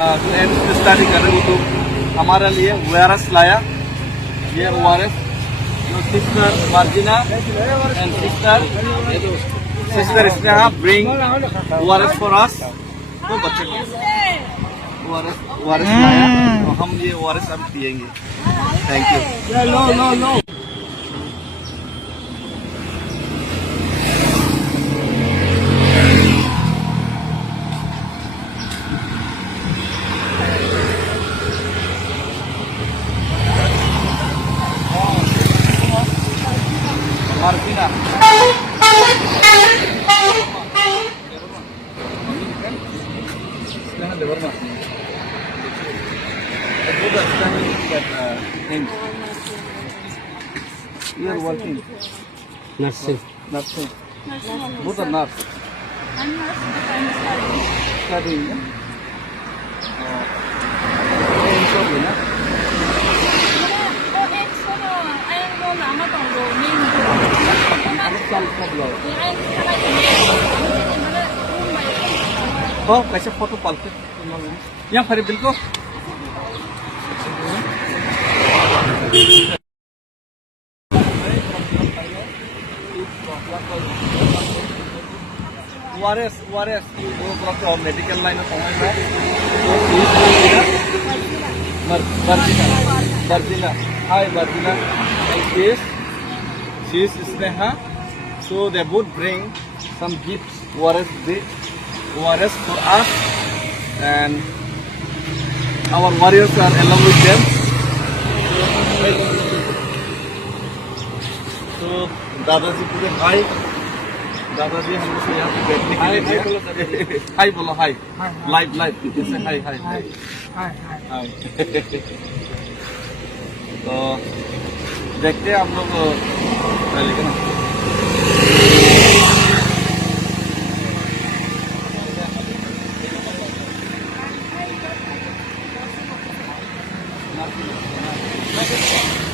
And study कर रहे हो तो हमारे लिए ORS लाया। ये ORS जो sister Marjina and sister Sneha bring ORS for us. तो बच्चे को ORS लाया तो हम ये ORS अब पियेंगे। Thank you. Martina. Sekarang ada warna. Juga sekarang things. You are working. Nursing. Nursing. Both are nurse. I'm nurse, but I'm studying. Studying. Sorry, na. lama tunggu minggu. Oh, कैसे photo पालते यहाँ फरी bill को ORS वो block और medical line में पहुँचना Martina. Hi Martina. Like this. She is Sneha. So they would bring some gifts. ORS for us, and our warriors are along with them. So दादाजी पूरे हाय। दादाजी हमको से यहाँ पे बैठने के लिए दिया। हाय बोलो हाय। लाइव जैसे हाय। तो देखते हैं हम लोग पहले ना Martina.